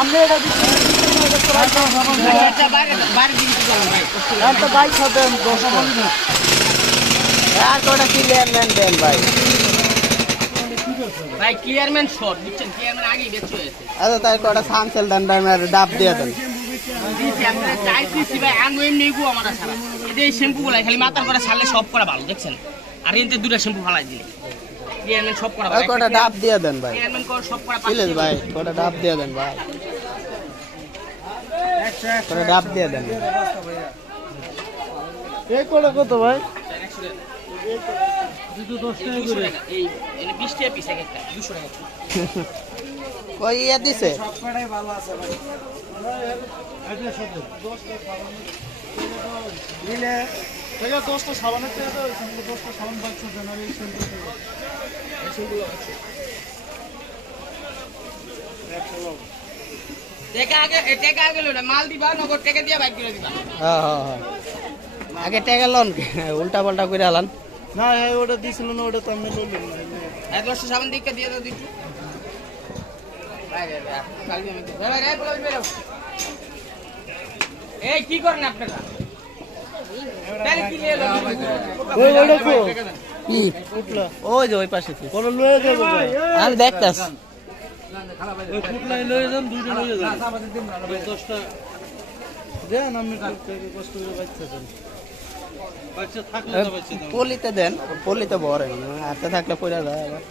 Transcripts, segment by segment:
আপনি এটা দিচ্ছেন বাইক হতেন 10 আর কটা ক্লিয়ারম্যান দেন ভাই ভাই ক্লিয়ারম্যান শর্ট বুঝছেন ক্লিয়ারম্যান আগেই বেঁচে হয়েছে আচ্ছা তাই কটা সানসেল দেন ডাব দিয়ে দেন দিছি আপনারা চাই দিছি ভাই আঙ্গু এমনি গো আমার সারা এই শ্যাম্পু গুলা খালি মাথার করে ছাড়লে সব করা ভালো দেখছেন আর এতে দুটো শ্যাম্পু ফালাই দিলে ক্লিয়ারম্যান সব করা ভালো কটা ডাব দিয়ে দেন ভাই ক্লিয়ারম্যান কর সব করা প্লিজ ভাই কটা ডাব দিয়ে দেন ভাই কটা ডাব দিয়ে দেন এই কটা কত ভাই দুটো 10 টাকা করে এই এনে 20 টাকা পিস একটা 200 টাকা ওই ইয়া দিছে সব কটাই ভালো আছে ভাই আইডিয়া সব 10 টাকা নিলে টাকা 10 টা সাবানের টাকা তো 10 টা সাবান বাক্স জানুয়ারি সেন্টার এসবগুলো আছে টাকা আগে লইলা মাল দিবা নগদ টাকা দিয়া বাইক করে দিবা হ্যাঁ হ্যাঁ হ্যাঁ আগে টাকা লন উল্টা পাল্টা করে আলান না হ্যাঁ ওটা দিছিল না ওটা তো আমি লইলাম না এক লক্ষ সাবান দিকে দিয়ে দাও দিচ্ছি এই কি করেন আপনারা তাহলে কি নিয়ে এলো? ওই ওটা কো কি ফুটলা ওই যে ওই পাশে কোন লয়ে যাবে আমি দেখতাছি ওই ফুটলাই লয়ে যান দুইটা লয়ে যান 10টা দেন আমি কষ্ট করে বাচ্চাছেন বাচ্চা থাকলে তো বাচ্চা দাও পলিতে দেন পলিতে ভরে হাতে থাকলে পড়া যায় আবার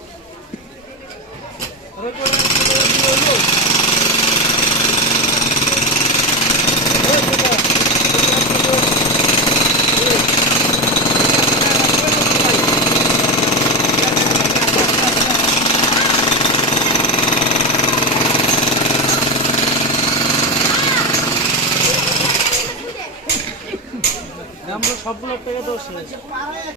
আমরা সবগুলো টাকা তো শেষ